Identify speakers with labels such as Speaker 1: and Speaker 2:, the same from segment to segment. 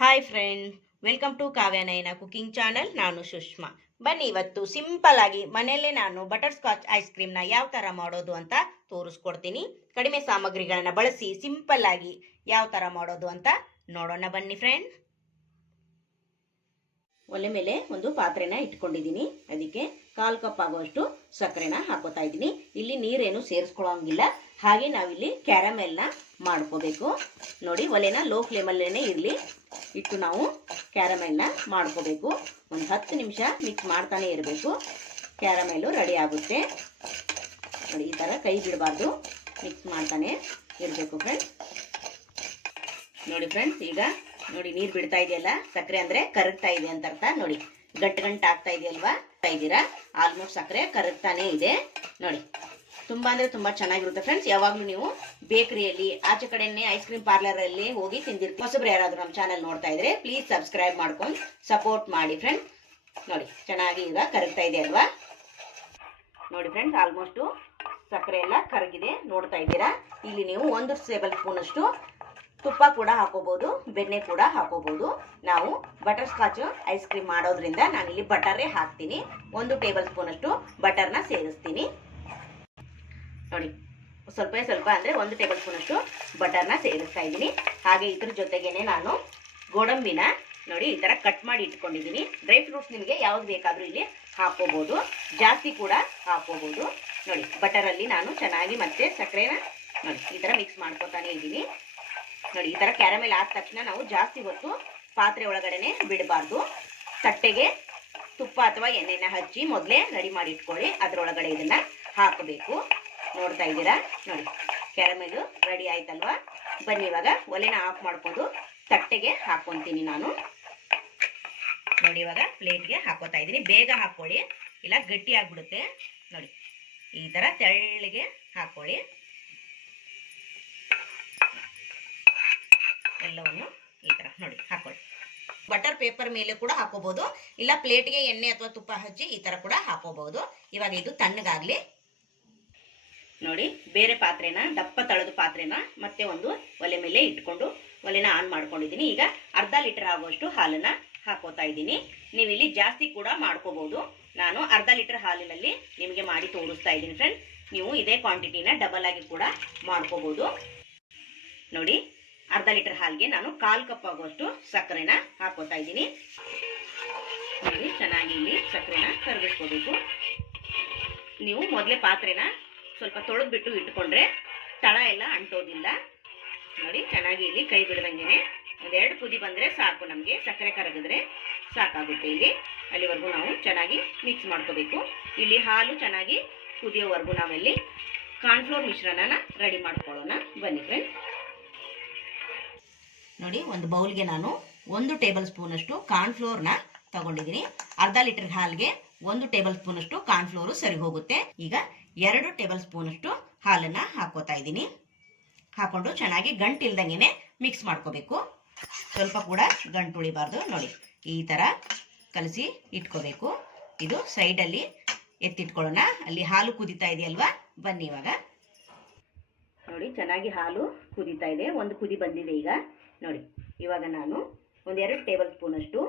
Speaker 1: Hi friend welcome to Kavyanayana cooking channel ನಾನು ಸುಷ್ಮಾ. ಬನ್ನಿ ಇವತ್ತು ಸಿಂಪಲ್ ಆಗಿ ಮನೆಯಲ್ಲೇ ನಾನು ಬಟರ್ ಸ್ಕಾಚ್ ಐಸ್ ಕ್ರೀಮ್ನ ಯಾವ ಥರ ಮಾಡೋದು ಅಂತ ತೋರಿಸ್ಕೊಡ್ತೀನಿ. ಕಡಿಮೆ ಸಾಮಗ್ರಿಗಳನ್ನ ಬಳಸಿ ಸಿಂಪಲ್ ಆಗಿ ಯಾವ ಥರ ಮಾಡೋದು ಅಂತ ನೋಡೋಣ ಬನ್ನಿ ಫ್ರೆಂಡ್ ಒಲೆ ಮೇಲೆ ಒಂದು ಪಾತ್ರೆನ ಇಟ್ಕೊಂಡಿದ್ದೀನಿ. ಅದಕ್ಕೆ ಕಾಲು ಕಪ್ ಆಗುವಷ್ಟು ಸಕ್ಕರೆನ ಹಾಕೋತಾ ಇದ್ದೀನಿ. ಇಲ್ಲಿ ನೀರೇನು ಸೇರಿಸ್ಕೊಳ್ಳೋಂಗಿಲ್ಲ ಹಾಗೆ ನಾವಿಲ್ಲಿ ಕ್ಯಾರಮೆಲ್ನ ಮಾಡ್ಕೋಬೇಕು. ನೋಡಿ, ಒಲೆನ ಲೋ ಫ್ಲೇಮಲ್ಲೇ ಇರಲಿ. ಇಟ್ಟು ನಾವು ಕ್ಯಾರಮೆಲ್ನ ಮಾಡ್ಕೋಬೇಕು. ಒಂದು ಹತ್ತು ನಿಮಿಷ ಮಿಕ್ಸ್ ಮಾಡ್ತಾನೆ ಇರಬೇಕು. ಕ್ಯಾರಮೆಲ್ಲು ರೆಡಿ ಆಗುತ್ತೆ. ನೋಡಿ, ಈ ಥರ ಕೈ ಬಿಡಬಾರ್ದು. ಮಿಕ್ಸ್ ಮಾಡ್ತಾನೆ ಇರಬೇಕು, ಫ್ರೆಂಡ್ಸ್. ನೋಡಿ, ಫ್ರೆಂಡ್ಸ್, ಈಗ ನೋಡಿ, ನೀರು ಬಿಡ್ತಾ ಇದೆಯಲ್ಲ? ಸಕ್ಕರೆ ಅಂದ್ರೆ ಕರಗ್ತಾ ಇದೆ ಅಂತ ಅರ್ಥ. ನೋಡಿ ಗಂಟು ಗಂಟು ಆಗ್ತಾ ಇದೆಯಲ್ವಾ? ಇದ್ದೀರಾ? ಆಲ್ಮೋಸ್ಟ್ ಸಕ್ಕರೆ ಕರಗ್ತಾನೆ ಇದೆ. ನೋಡಿ, ತುಂಬಾ ಅಂದ್ರೆ ತುಂಬಾ ಚೆನ್ನಾಗಿರುತ್ತೆ ಫ್ರೆಂಡ್ಸ್ ಯಾವಾಗ್ಲೂ ನೀವು ಬೇಕರಿಯಲ್ಲಿ, ಆಚೆ ಕಡೆನೇ ಐಸ್ ಕ್ರೀಮ್ ಪಾರ್ಲರ್ ಅಲ್ಲಿ ಹೋಗಿ ತಿಂದಿರ್ತೀವಿ ಹೊಸಬ್ರು ಯಾರಾದ್ರೂ ನಮ್ಮ ಚಾನಲ್ ನೋಡ್ತಾ ಇದ್ರೆ ಪ್ಲೀಸ್ ಸಬ್ಸ್ಕ್ರೈಬ್ ಮಾಡ್ಕೊಂಡು ಸಪೋರ್ಟ್ ಮಾಡಿ ಫ್ರೆಂಡ್ಸ್ ನೋಡಿ, ಚೆನ್ನಾಗಿ ಈಗ ಕರಗ್ತಾ ಇದೆ ಅಲ್ವಾ? ನೋಡಿ ಫ್ರೆಂಡ್ಸ್ ಆಲ್ಮೋಸ್ಟು ಸಕ್ಕರೆ ಎಲ್ಲ ಕರಗಿದೆ. ನೋಡ್ತಾ ಇದ್ದೀರಾ? ಇಲ್ಲಿ ನೀವು ಒಂದು ಟೇಬಲ್ ಸ್ಪೂನ್ ಅಷ್ಟು ತುಪ್ಪ ಕೂಡ ಹಾಕೋಬಹುದು ಬೆಣ್ಣೆ ಕೂಡ ಹಾಕೋಬಹುದು ನಾವು ಬಟರ್ ಸ್ಕಾಚ್ ಐಸ್ ಕ್ರೀಮ್ ಮಾಡೋದ್ರಿಂದ ಇಲ್ಲಿ ಬಟರೇ ಹಾಕ್ತೀನಿ. ಒಂದು ಟೇಬಲ್ ಸ್ಪೂನ್ ಅಷ್ಟು ಬಟರ್ನ ಸೇರಿಸ್ತೀನಿ. ನೋಡಿ, ಸ್ವಲ್ಪ ಸ್ವಲ್ಪ ಅಂದರೆ ಒಂದು ಟೇಬಲ್ ಸ್ಪೂನ್ ಅಷ್ಟು ಬಟರ್ನ ಸೇರಿಸ್ತಾ ಇದ್ದೀನಿ. ಹಾಗೆ ಇದ್ರ ಜೊತೆಗೇನೆ ನಾನು ಗೋಡಂಬಿನ, ನೋಡಿ, ಈ ಥರ ಕಟ್ ಮಾಡಿ ಇಟ್ಕೊಂಡಿದ್ದೀನಿ. ಡ್ರೈ ಫ್ರೂಟ್ಸ್ ನಿಮಗೆ ಯಾವ್ದು ಬೇಕಾದರೂ ಇಲ್ಲಿ ಹಾಕೋಬಹುದು ಜಾಸ್ತಿ ಕೂಡ ಹಾಕೋಬಹುದು ನೋಡಿ, ಬಟರಲ್ಲಿ ನಾನು ಚೆನ್ನಾಗಿ ಮತ್ತೆ ಸಕ್ಕರೆನ, ನೋಡಿ, ಈ ಥರ ಮಿಕ್ಸ್ ಮಾಡ್ಕೊತಾನೆ ಇದ್ದೀನಿ. ನೋಡಿ, ಈ ಥರ ಕ್ಯಾರಮೆಲ್ ಆದ ತಕ್ಷಣ ನಾವು ಜಾಸ್ತಿ ಹೊತ್ತು ಪಾತ್ರೆ ಒಳಗಡೆನೆ ಬಿಡಬಾರ್ದು. ತಟ್ಟೆಗೆ ತುಪ್ಪ ಅಥವಾ ಎಣ್ಣೆನ ಹಚ್ಚಿ ಮೊದಲೇ ರೆಡಿ ಮಾಡಿ ಇಟ್ಕೊಳ್ಳಿ. ಅದರೊಳಗಡೆ ಇದನ್ನ ಹಾಕಬೇಕು. ನೋಡ್ತಾ ಇದ್ದೀರಾ? ನೋಡಿ ಕ್ಯಾರಮೆಲ್ ರೆಡಿ ಆಯ್ತಲ್ವಾ? ಬನ್ನಿ, ಇವಾಗ ಒಲೆನ ಆಫ್ ಮಾಡ್ಕೊಂಡು ತಟ್ಟೆಗೆ ಹಾಕೊಂತೀನಿ ನಾನು. ನೋಡಿ, ಇವಾಗ ಪ್ಲೇಟ್ಗೆ ಹಾಕೋತಾ ಇದ್ದೀನಿ. ಬೇಗ ಹಾಕೊಳ್ಳಿ. ಇಲ್ಲ ಗಟ್ಟಿ ಆಗ್ಬಿಡುತ್ತೆ ನೋಡಿ, ಈ ಥರ ತೆಳ್ಳಗೆ ಹಾಕೊಳ್ಳಿ. ಎಲ್ಲವನ್ನು ಈ ಥರ ನೋಡಿ, ಹಾಕೊಳ್ಳಿ. ಬಟರ್ ಪೇಪರ್ ಮೇಲೆ ಕೂಡ ಹಾಕೋಬಹುದು. ಇಲ್ಲ ಪ್ಲೇಟ್ಗೆ ಎಣ್ಣೆ ಅಥವಾ ತುಪ್ಪ ಹಚ್ಚಿ ಈ ಥರ ಕೂಡ ಹಾಕೋಬಹುದು. ಇವಾಗ ಇದು ತಣ್ಣಗಾಗ್ಲಿ. ನೋಡಿ, ಬೇರೆ ಪಾತ್ರೆನ, ದಪ್ಪ ತಳದ ಪಾತ್ರೆನ ಮತ್ತೆ ಒಂದು ಒಲೆ ಮೇಲೆ ಇಟ್ಕೊಂಡು ಒಲೆನ ಆನ್ ಮಾಡ್ಕೊಂಡಿದ್ದೀನಿ. ಈಗ ಅರ್ಧ ಲೀಟರ್ ಆಗುವಷ್ಟು ಹಾಲನ್ನ ಹಾಕೋತಾ ಇದ್ದೀನಿ. ನೀವು ಇಲ್ಲಿ ಜಾಸ್ತಿ ಕೂಡ ಮಾಡ್ಕೋಬಹುದು. ನಾನು ಅರ್ಧ ಲೀಟರ್ ಹಾಲಿನಲ್ಲಿ ನಿಮಗೆ ಮಾಡಿ ತೋರಿಸ್ತಾ ಇದ್ದೀನಿ ಫ್ರೆಂಡ್ ನೀವು ಇದೇ ಕ್ವಾಂಟಿಟಿನ ಡಬಲ್ ಆಗಿ ಕೂಡ ಮಾಡ್ಕೋಬಹುದು. ನೋಡಿ ಅರ್ಧ ಲೀಟರ್ ಹಾಲಿಗೆ ನಾನು ಕಾಲು ಕಪ್ ಆಗುವಷ್ಟು ಸಕ್ಕರೆನ ಹಾಕೋತಾ ಇದ್ದೀನಿ. ನೋಡಿ, ಚೆನ್ನಾಗಿ ಇಲ್ಲಿ ಸಕ್ಕರೆನ ಕರಗಿಸ್ಕೋಬೇಕು ನೀವು ಮೊದಲೇ ಪಾತ್ರೆನ ಸ್ವಲ್ಪ ತೊಳೆದ್ಬಿಟ್ಟು ಇಟ್ಕೊಂಡ್ರೆ ತಳ ಎಲ್ಲ ಅಂಟೋದಿಲ್ಲ. ನೋಡಿ, ಚೆನ್ನಾಗಿ ಇಲ್ಲಿ ಕೈ ಬಿಡ್ದಂಗೆನೆ. ಒಂದೆರಡು ಕುದಿ ಬಂದರೆ ಸಾಕು ನಮಗೆ ಸಕ್ಕರೆ ಕರಗಿದ್ರೆ ಸಾಕಾಗುತ್ತೆ ಇಲ್ಲಿ. ಅಲ್ಲಿವರೆಗೂ ನಾವು ಚೆನ್ನಾಗಿ ಮಿಕ್ಸ್ ಮಾಡ್ಕೋಬೇಕು. ಇಲ್ಲಿ ಹಾಲು ಚೆನ್ನಾಗಿ ಕುದಿಯೋವರೆಗೂ ನಾವಿಲ್ಲಿ ಕಾರ್ನ್ಫ್ಲೋರ್ ಮಿಶ್ರಣನ ರೆಡಿ ಮಾಡ್ಕೊಳ್ಳೋಣ. ಬನ್ನಿ ಫ್ರೆಂಡ್ ನೋಡಿ, ಒಂದು ಬೌಲ್ಗೆ ನಾನು ಒಂದು ಟೇಬಲ್ ಸ್ಪೂನಷ್ಟು ಕಾರ್ನ್ಫ್ಲೋರ್ನ ತಗೊಂಡಿದ್ದೀನಿ. ಅರ್ಧ ಲೀಟರ್ ಹಾಲ್ಗೆ ಒಂದು ಟೇಬಲ್ ಸ್ಪೂನಷ್ಟು ಕಾರ್ನ್ಫ್ಲೋರು ಸರಿ ಹೋಗುತ್ತೆ ಈಗ ಎರಡು ಟೇಬಲ್ ಸ್ಪೂನಷ್ಟು ಹಾಲನ್ನು ಹಾಕೋತಾ ಇದ್ದೀನಿ. ಹಾಕೊಂಡು ಚೆನ್ನಾಗಿ ಗಂಟು ಮಿಕ್ಸ್ ಮಾಡ್ಕೋಬೇಕು. ಸ್ವಲ್ಪ ಕೂಡ ಗಂಟು ಉಳಿಬಾರ್ದು. ನೋಡಿ, ಈ ಥರ ಕಲಸಿ ಇಟ್ಕೋಬೇಕು. ಇದು ಸೈಡಲ್ಲಿ ಎತ್ತಿಟ್ಕೊಳ್ಳೋಣ. ಅಲ್ಲಿ ಹಾಲು ಕುದೀತಾ ಇದೆಯಲ್ವಾ? ಬನ್ನಿ ಇವಾಗ. ನೋಡಿ, ಚೆನ್ನಾಗಿ ಹಾಲು ಕುದೀತಾ ಇದೆ. ಒಂದು ಕುದಿ ಬಂದಿದೆ ಈಗ. ನೋಡಿ, ಇವಾಗ ನಾನು ಒಂದೆರಡು ಟೇಬಲ್ ಸ್ಪೂನಷ್ಟು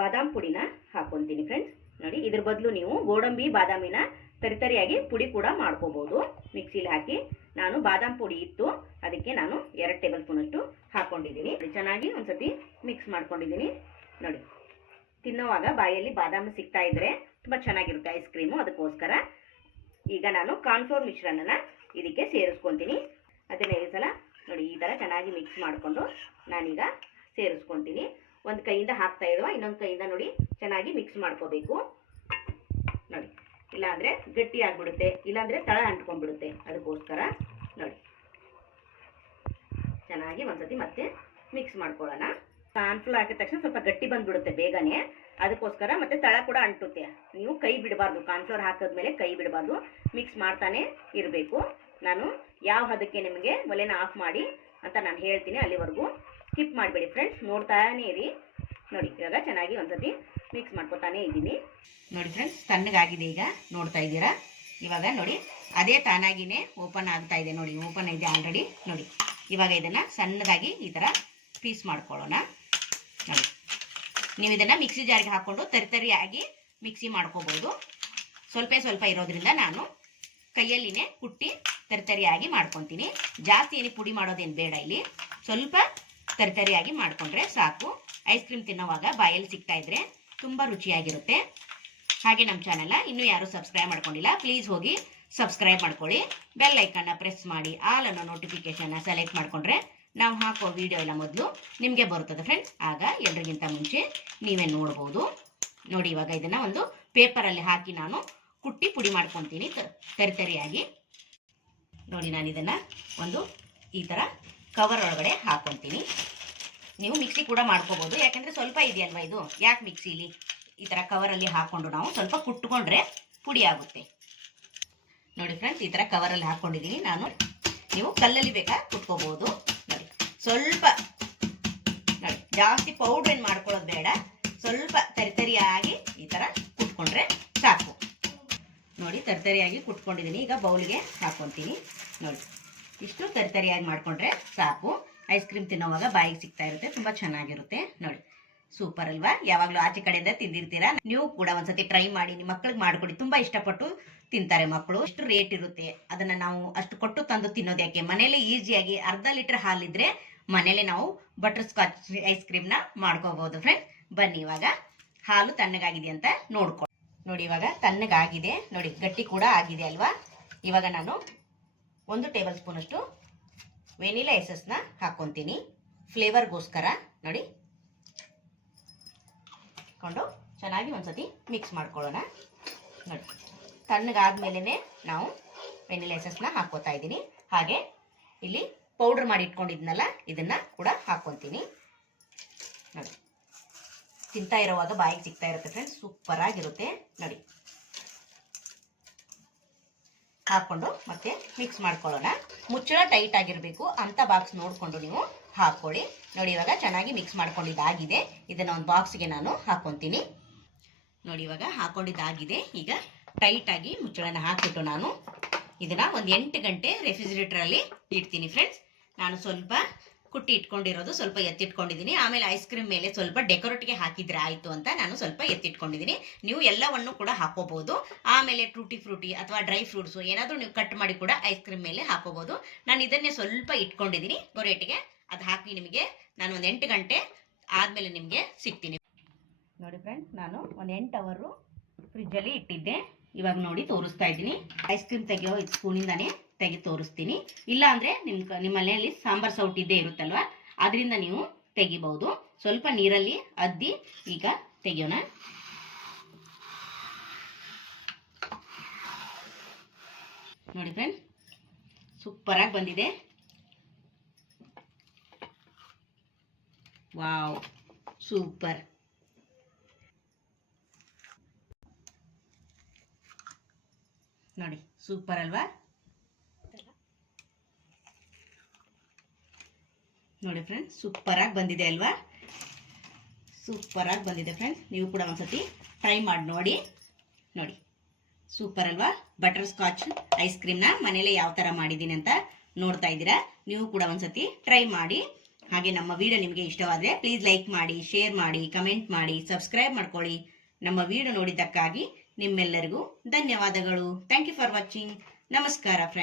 Speaker 1: ಬಾದಾಮ್ ಪುಡಿನ ಹಾಕೊತೀನಿ ಫ್ರೆಂಡ್ಸ್ ನೋಡಿ, ಇದ್ರ ಬದಲು ನೀವು ಗೋಡಂಬಿ, ಬಾದಾಮಿನ ತರಿತರಿಯಾಗಿ ಪುಡಿ ಕೂಡ ಮಾಡ್ಕೋಬಹುದು ಮಿಕ್ಸಿಲಿ ಹಾಕಿ ನಾನು ಬಾದಾಮ್ ಪುಡಿ ಇತ್ತು, ಅದಕ್ಕೆ ನಾನು ಎರಡು ಟೇಬಲ್ ಸ್ಪೂನಷ್ಟು ಹಾಕೊಂಡಿದ್ದೀನಿ ಚೆನ್ನಾಗಿ ಒಂದ್ಸತಿ ಮಿಕ್ಸ್ ಮಾಡ್ಕೊಂಡಿದ್ದೀನಿ. ನೋಡಿ, ತಿನ್ನೋವಾಗ ಬಾಯಲ್ಲಿ ಬಾದಾಮಿ ಸಿಗ್ತಾ ಇದ್ರೆ ತುಂಬ ಚೆನ್ನಾಗಿರುತ್ತೆ ಐಸ್ ಕ್ರೀಮು ಅದಕ್ಕೋಸ್ಕರ ಈಗ ನಾನು ಕಾರ್ನ್ಫ್ಲೋರ್ ಮಿಶ್ರಣನ ಇದಕ್ಕೆ ಸೇರಿಸ್ಕೊತೀನಿ ಅದನ್ನೇ ಈ ಸಲ ನೋಡಿ ಈ ಥರ ಚೆನ್ನಾಗಿ ಮಿಕ್ಸ್ ಮಾಡಿಕೊಂಡು ನಾನೀಗ ಸೇರಿಸ್ಕೊತೀನಿ. ಒಂದು ಕೈಯಿಂದ ಹಾಕ್ತಾ ಇರುವ ಇನ್ನೊಂದು ಕೈಯಿಂದ ನೋಡಿ ಚೆನ್ನಾಗಿ ಮಿಕ್ಸ್ ಮಾಡ್ಕೋಬೇಕು. ನೋಡಿ, ಇಲ್ಲಾಂದರೆ ಗಟ್ಟಿ ಆಗಿಬಿಡುತ್ತೆ, ಇಲ್ಲಾಂದರೆ ತಳ ಅಂಟ್ಕೊಂಡ್ಬಿಡುತ್ತೆ. ಅದಕ್ಕೋಸ್ಕರ ನೋಡಿ. ಚೆನ್ನಾಗಿ ಒಂದ್ಸತಿ ಮತ್ತೆ ಮಿಕ್ಸ್ ಮಾಡ್ಕೊಳ್ಳೋಣ. ಕಾರ್ನ್ಫ್ಲೋರ್ ಹಾಕಿದ ತಕ್ಷಣ ಸ್ವಲ್ಪ ಗಟ್ಟಿ ಬಂದ್ಬಿಡುತ್ತೆ ಬೇಗನೆ. ಅದಕ್ಕೋಸ್ಕರ ಮತ್ತೆ ತಳ ಕೂಡ ಅಂಟುತ್ತೆ. ನೀವು ಕೈ ಬಿಡಬಾರ್ದು ಕಾನ್ಫ್ಲೋರ್ ಹಾಕಿದ್ಮೇಲೆ ಕೈ ಬಿಡಬಾರ್ದು. ಮಿಕ್ಸ್ ಮಾಡ್ತಾನೆ ಇರಬೇಕು. ನಾನು ಯಾವ ಹದಕ್ಕೆ ನಿಮಗೆ ಒಲೆನ ಆಫ್ ಮಾಡಿ ಅಂತ ನಾನು ಹೇಳ್ತೀನಿ ಅಲ್ಲಿವರೆಗೂ. ಸ್ಕಿಪ್ ಮಾಡಬೇಡಿ ಫ್ರೆಂಡ್ಸ್ ನೋಡ್ತಾನೇ ಇರಿ. ನೋಡಿ, ಇವಾಗ ಚೆನ್ನಾಗಿ ಒಂದ್ಸತಿ ಮಿಕ್ಸ್ ಮಾಡ್ಕೊತಾನೆ ಇದ್ದೀನಿ. ನೋಡಿ ಫ್ರೆಂಡ್ಸ್ ತಣ್ಣಗಾಗಿದೆ ಈಗ, ನೋಡ್ತಾ ಇದ್ದೀರಾ? ಇವಾಗ ನೋಡಿ, ಅದೇ ತಾನಾಗಿನೇ ಓಪನ್ ಆಗ್ತಾ ಇದೆ. ನೋಡಿ ಓಪನ್ ಇದೆ ಆಲ್ರೆಡಿ ನೋಡಿ, ಇವಾಗ ಇದನ್ನು ಸಣ್ಣದಾಗಿ ಈ ಥರ ಪೀಸ್ ಮಾಡ್ಕೊಳ್ಳೋಣ. ನೋಡಿ, ನೀವು ಇದನ್ನ ಮಿಕ್ಸಿ ಜಾರಿಗೆ ಹಾಕೊಂಡು ತರಿತರಿಯಾಗಿ ಮಿಕ್ಸಿ ಮಾಡ್ಕೋಬಹುದು ಸ್ವಲ್ಪ ಸ್ವಲ್ಪ ಇರೋದ್ರಿಂದ ನಾನು ಕೈಯಲ್ಲಿನೇ ಕುಟ್ಟಿ ತರಿತರಿಯಾಗಿ ಮಾಡ್ಕೊತೀನಿ ಜಾಸ್ತಿ ಏನು ಪುಡಿ ಮಾಡೋದೇನು ಬೇಡ ಇಲ್ಲಿ. ಸ್ವಲ್ಪ ತರಿತರಿಯಾಗಿ ಮಾಡಿಕೊಂಡ್ರೆ ಸಾಕು. ಐಸ್ ಕ್ರೀಮ್ ತಿನ್ನೋವಾಗ ಬಾಯಲ್ಲಿ ಸಿಗ್ತಾ ಇದ್ರೆ ತುಂಬ ರುಚಿಯಾಗಿರುತ್ತೆ. ಹಾಗೆ ನಮ್ಮ ಚಾನೆಲ್ನ ಇನ್ನೂ ಯಾರು ಸಬ್ಸ್ಕ್ರೈಬ್ ಮಾಡ್ಕೊಂಡಿಲ್ಲ ಪ್ಲೀಸ್ ಹೋಗಿ ಸಬ್ಸ್ಕ್ರೈಬ್ ಮಾಡ್ಕೊಳ್ಳಿ. ಬೆಲ್ ಐಕನ್ನ ಪ್ರೆಸ್ ಮಾಡಿ ಆಲ್ ಅನ್ನೋ ನೋಟಿಫಿಕೇಶನ್ನ ಸೆಲೆಕ್ಟ್ ಮಾಡ್ಕೊಂಡ್ರೆ ನಾವು ಹಾಕೋ ವಿಡಿಯೋ ಎಲ್ಲ ಮೊದಲು ನಿಮಗೆ ಬರುತ್ತದೆ ಫ್ರೆಂಡ್ಸ್ ಆಗ ಎಲ್ರಿಗಿಂತ ಮುಂಚೆ ನೀವೇ ನೋಡ್ಬೋದು. ನೋಡಿ ಇವಾಗ ಇದನ್ನು ಒಂದು ಪೇಪರಲ್ಲಿ ಹಾಕಿ ನಾನು ಕುಟ್ಟಿ ಪುಡಿ ಮಾಡ್ಕೊತೀನಿ ತರಿತರಿಯಾಗಿ. ನೋಡಿ, ನಾನು ಇದನ್ನ ಒಂದು ಈ ಥರ ಕವರ್ ಒಳಗಡೆ ಹಾಕ್ಕೊಂತೀನಿ ನೀವು ಮಿಕ್ಸಿ ಕೂಡ ಮಾಡ್ಕೋಬಹುದು ಯಾಕಂದ್ರೆ ಸ್ವಲ್ಪ ಇದೆಯಲ್ವ ಇದು? ಯಾಕೆ ಮಿಕ್ಸಿಲಿ ಈ ಥರ ಕವರಲ್ಲಿ ಹಾಕೊಂಡು ನಾವು ಸ್ವಲ್ಪ ಕುಟ್ಕೊಂಡ್ರೆ ಪುಡಿ ಆಗುತ್ತೆ. ನೋಡಿ ಫ್ರೆಂಡ್ಸ್ ಈ ಥರ ಕವರಲ್ಲಿ ಹಾಕೊಂಡಿದ್ದೀನಿ. ನಾನು ನೀವು ಕಲ್ಲಲ್ಲಿ ಬೇಕಾ ಕುಟ್ಕೋಬೋದು. ನೋಡಿ, ಸ್ವಲ್ಪ, ನೋಡಿ, ಜಾಸ್ತಿ ಪೌಡ್ರ್ ಏನು ಮಾಡ್ಕೊಳ್ಳೋದು ಬೇಡ. ಸ್ವಲ್ಪ ತರಿತರಿಯಾಗಿ ಈ ಥರ ಕುಟ್ಕೊಂಡ್ರೆ ಸಾಕು. ನೋಡಿ, ತರ್ತರಿಯಾಗಿ ಕುಟ್ಕೊಂಡಿದ್ದೀನಿ. ಈಗ ಬೌಲ್ಗೆ ಹಾಕ್ಕೊತೀನಿ ನೋಡಿ, ಇಷ್ಟು ತರ್ತರಿಯಾಗಿ ಮಾಡ್ಕೊಂಡ್ರೆ ಸಾಕು. ಐಸ್ ಕ್ರೀಮ್ ತಿನ್ನೋವಾಗ ಬಾಯಿಗೆ ಸಿಗ್ತಾ ಇರುತ್ತೆ, ತುಂಬ ಚೆನ್ನಾಗಿರುತ್ತೆ. ನೋಡಿ ಸೂಪರ್ ಅಲ್ವಾ? ಯಾವಾಗಲೂ ಆಚೆ ಕಡೆಯಿಂದ ತಿಂದಿರ್ತೀರಾ? ನೀವು ಕೂಡ ಒಂದ್ಸತಿ ಟ್ರೈ ಮಾಡಿ, ನಿಮ್ಮ ಮಕ್ಕಳಿಗೆ ಮಾಡಿಕೊಡಿ. ತುಂಬಾ ಇಷ್ಟಪಟ್ಟು ತಿಂತಾರೆ ಮಕ್ಕಳು. ಅಷ್ಟು ರೇಟ್ ಇರುತ್ತೆ. ಅದನ್ನ ನಾವು ಅಷ್ಟು ಕೊಟ್ಟು ತಂದು ತಿನ್ನೋದು ಯಾಕೆ? ಮನೇಲಿ ಈಸಿಯಾಗಿ ಅರ್ಧ ಲೀಟರ್ ಹಾಲಿದ್ರೆ ಮನೇಲೆ ನಾವು ಬಟರ್ ಸ್ಕಾಚ್ ಐಸ್ ಕ್ರೀಮ್ನ ಮಾಡ್ಕೋಬಹುದು. ಫ್ರೆಂಡ್ ಬನ್ನಿ ಇವಾಗ. ಹಾಲು ತಣ್ಣಗಾಗಿದೆ ಅಂತ ನೋಡ್ಕೊ ನೋಡಿ, ಇವಾಗ ತಣ್ಣಗಾಗಿದೆ. ನೋಡಿ, ಗಟ್ಟಿ ಕೂಡ ಆಗಿದೆ ಅಲ್ವಾ? ಇವಾಗ ನಾನು ಒಂದು ಟೇಬಲ್ ಸ್ಪೂನ್ ಅಷ್ಟು ವೆನಿಲಾ ಎಸಸ್ನ ಹಾಕ್ಕೊತೀನಿ. ಫ್ಲೇವರ್ಗೋಸ್ಕರ, ನೋಡಿ. ಕೊಂಡು ಚೆನ್ನಾಗಿ ಒಂದ್ಸತಿ ಮಿಕ್ಸ್ ಮಾಡ್ಕೊಳ್ಳೋಣ. ನೋಡಿ ತಣ್ಣಗಾದ್ಮೇಲೆ ನಾವು ವೆನಿಲಾ ಎಸಸ್ನ ಹಾಕ್ಕೋತಾ ಇದ್ದೀನಿ. ಹಾಗೆ ಇಲ್ಲಿ ಪೌಡ್ರ್ ಮಾಡಿ ಇಟ್ಕೊಂಡಿದ್ನಲ್ಲ, ಇದನ್ನ ಕೂಡ ಹಾಕ್ಕೊಂತೀನಿ. ತಿಂತಾ ಇರೋವಾಗ ಬಾಯಿಗೆ ಸಿಗ್ತಾ ಇರುತ್ತೆ ಫ್ರೆಂಡ್ಸ್ ಸೂಪರ್ ಆಗಿರುತ್ತೆ. ನೋಡಿ. ಹಾಕೊಂಡು ಮತ್ತೆ ಮಿಕ್ಸ್ ಮಾಡ್ಕೊಳ್ಳೋಣ. ಮುಚ್ಚಳ ಟೈಟ್ ಆಗಿರಬೇಕು. ಅಂತ ಬಾಕ್ಸ್ ನೋಡಿಕೊಂಡು ನೀವು ಹಾಕೊಳ್ಳಿ ನೋಡಿ, ಇವಾಗ ಚೆನ್ನಾಗಿ ಮಿಕ್ಸ್ ಮಾಡ್ಕೊಂಡಿದ್ದಾಗಿದೆ ಇದನ್ನ ಒಂದು ಬಾಕ್ಸ್ಗೆ ನಾನು ಹಾಕೊಂತೀನಿ. ನೋಡಿ, ಇವಾಗ ಹಾಕೊಂಡಿದ್ದಾಗಿದೆ ಈಗ ಟೈಟ್ ಆಗಿ ಮುಚ್ಚಳನ ಹಾಕಿಬಿಟ್ಟು ನಾನು ಇದನ್ನ ಒಂದು ಎಂಟು ಗಂಟೆ ರೆಫ್ರಿಜಿರೇಟರ್ ಅಲ್ಲಿ ಇಡ್ತೀನಿ ಫ್ರೆಂಡ್ಸ್ ನಾನು ಸ್ವಲ್ಪ ಕುಟ್ಟಿ ಇಟ್ಕೊಂಡಿರೋದು ಸ್ವಲ್ಪ ಎತ್ತಿಟ್ಕೊಂಡಿದ್ದೀನಿ. ಆಮೇಲೆ ಐಸ್ ಕ್ರೀಮ್ ಮೇಲೆ ಸ್ವಲ್ಪ ಡೆಕೋರೇಟ್ಗೆ ಹಾಕಿದ್ರೆ ಆಯ್ತು ಅಂತ ನಾನು ಸ್ವಲ್ಪ ಎತ್ತಿಟ್ಕೊಂಡಿದ್ದೀನಿ. ನೀವು ಎಲ್ಲವನ್ನು ಕೂಡ ಹಾಕೋಬಹುದು ಆಮೇಲೆ ಟ್ರೂಟಿ ಫ್ರೂಟಿ ಅಥವಾ ಡ್ರೈ ಫ್ರೂಟ್ಸು ಏನಾದರೂ ನೀವು ಕಟ್ ಮಾಡಿ ಕೂಡ ಐಸ್ ಕ್ರೀಮ್ ಮೇಲೆ ಹಾಕೋಬಹುದು ನಾನು ಇದನ್ನೇ ಸ್ವಲ್ಪ ಇಟ್ಕೊಂಡಿದ್ದೀನಿ ಡೆಕೋರೇಟ್ಗೆ ಅದು ಹಾಕಿ ನಿಮಗೆ ನಾನು ಒಂದು ಎಂಟು ಗಂಟೆ ಆದಮೇಲೆ ನಿಮಗೆ ಸಿಗ್ತೀನಿ. ನೋಡಿ ಫ್ರೆಂಡ್ಸ್ ನಾನು ಒಂದು ಎಂಟು ಅವರು ಫ್ರಿಜ್ಜಲ್ಲಿ ಇಟ್ಟಿದ್ದೆ. ಇವಾಗ ನೋಡಿ ತೋರಿಸ್ತಾ ಇದ್ದೀನಿ. ಐಸ್ ಕ್ರೀಮ್ ತೆಗೆಯೋ ಸ್ಪೂನಿಂದಾನೇ ತೆಗೆದು ತೋರಿಸ್ತೀನಿ. ಇಲ್ಲ ಅಂದ್ರೆ ನಿಮ್ ನಿಮ್ಮ ಮನೆಯಲ್ಲಿ ಸಾಂಬಾರ್ ಸೌಟ್ ಇದ್ದೇ ಇರುತ್ತಲ್ವಾ? ಅದರಿಂದ ನೀವು ತೆಗಿಬಹುದು. ಸ್ವಲ್ಪ ನೀರಲ್ಲಿ ಅದ್ದಿ ಈಗ ತೆಗಿಯೋಣ. ನೋಡಿ ಫ್ರೆಂಡ್ ಸೂಪರ್ ಆಗಿ ಬಂದಿದೆ. Wow, super. ನೋಡಿ, ಸೂಪರ್ ಅಲ್ವಾ? ನೋಡಿ ಫ್ರೆಂಡ್ಸ್ ಸೂಪರ್ ಆಗಿ ಬಂದಿದೆ ಅಲ್ವಾ? ಸೂಪರ್ ಆಗಿ ಬಂದಿದೆ ಫ್ರೆಂಡ್ಸ್ ನೀವು ಕೂಡ ಒಂದ್ಸತಿ ಟ್ರೈ ಮಾಡಿ ನೋಡಿ. ನೋಡಿ ಸೂಪರ್ ಅಲ್ವಾ? ಬಟರ್ ಸ್ಕಾಚ್ ಐಸ್ ಕ್ರೀಮ್ನ ಮನೇಲೆ ಯಾವ ಥರ ಮಾಡಿದ್ದೀನಿ ಅಂತ ನೋಡ್ತಾ ಇದ್ದೀರಾ? ನೀವು ಕೂಡ ಒಂದ್ಸತಿ ಟ್ರೈ ಮಾಡಿ. ಹಾಗೆ ನಮ್ಮ ವಿಡಿಯೋ ನಿಮಗೆ ಇಷ್ಟವಾದರೆ ಪ್ಲೀಸ್ ಲೈಕ್ ಮಾಡಿ ಶೇರ್ ಮಾಡಿ ಕಮೆಂಟ್ ಮಾಡಿ ಸಬ್ಸ್ಕ್ರೈಬ್ ಮಾಡ್ಕೊಳ್ಳಿ. ನಮ್ಮ ವಿಡಿಯೋ ನೋಡಿದ್ದಕ್ಕಾಗಿ ನಿಮ್ಮೆಲ್ಲರಿಗೂ ಧನ್ಯವಾದಗಳು. ಥ್ಯಾಂಕ್ ಯು ಫಾರ್ ವಾಚಿಂಗ್ ನಮಸ್ಕಾರ ಫ್ರೆಂಡ್ಸ್